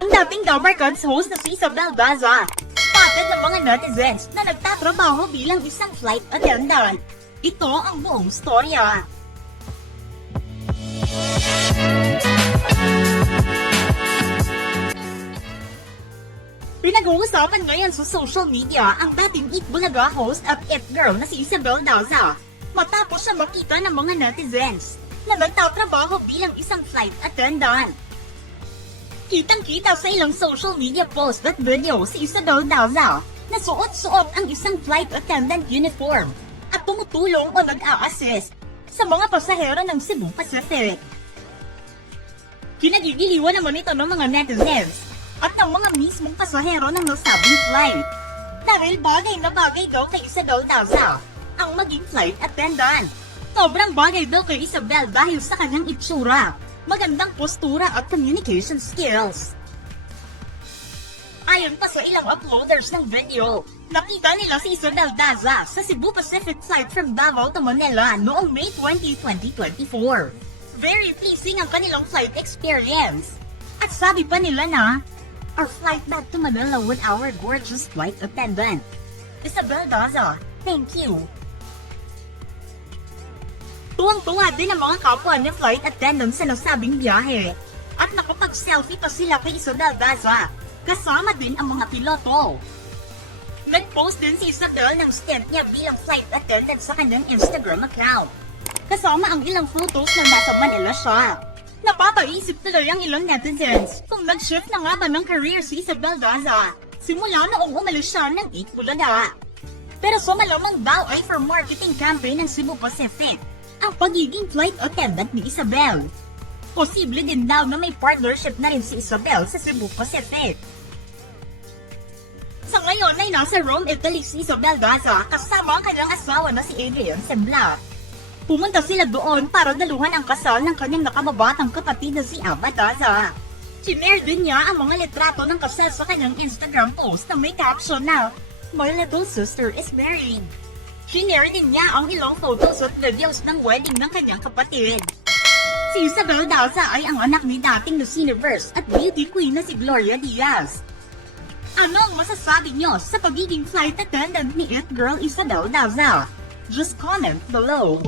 Ang dating Dumber Gods host na si Isabel Daza, spotted ng mga netizens na nagtatrabaho bilang isang flight attendant. Ito ang buong storya. Pinag-uusapan ngayon sa social media ang dating Eat Bulaga host at It Girl na si Isabel Daza matapos siya makita ng mga netizens na nagtatrabaho bilang isang flight attendant. Kitang-kita sa ilang social media post at video si Isabel Daza na suot-suot ang isang flight attendant uniform at tumutulong o nag-a-assist sa mga pasahero ng Cebu Pacific. Kinagigiliwan naman ito ng mga netizens at ng mga mismong pasahero ng nasabing flight dahil bagay na bagay daw kay Isabel Daza ang maging flight attendant. Sobrang bagay daw kay Isabel dahil sa kanyang itsura, magandang postura at communication skills. Ayon pa sa ilang uploaders ng video, nakita nila si Isabel Daza sa Cebu Pacific flight from Davao to Manila noong May 20, 2024. Very pleasing ang kanilang flight experience. At sabi pa nila na, our flight back to Manila with our gorgeous flight attendant, Isabel Daza, thank you. Tuwang-tuwa din ang mga kapwa niya flight attendants sa nasabing biyahe at nakapag-selfie pa sila kay Isabel Daza, kasama din ang mga piloto. Nag-post din si Isabel ng stint niya bilang flight attendant sa kanyang Instagram account, kasama ang ilang photos na nasa Manila siya. Napapaisip tuloy ang ilang netizens kung nag-shift na nga ba ng career si Isabel Daza simula noong umalis siya ng Eat Bulaga. Pero so malamang daw ay for marketing campaign ng Cebu Pacific ang pagiging flight attendant ni Isabel. Posible din daw na may partnership na rin si Isabel sa Cebu Pacific. Sa ngayon ay nasa Rome, Italy si Isabel Daza kasama ang kanyang asawa na si Adrian Sebla. Pumunta sila doon para daluhan ang kasal ng kanyang nakababatang kapatid na si Ava Daza. Sinare din niya ang mga litrato ng kasal sa kanyang Instagram post na may caption na, "My little sister is married." Sinare din niya ang ilang photos at videos ng wedding ng kanyang kapatid. Si Isabel Daza ay ang anak ni dating Miss Universe at beauty queen na si Gloria Diaz. Ano ang masasabi niyo sa pagiging flight attendant ni It Girl Isabel Daza? Just comment below.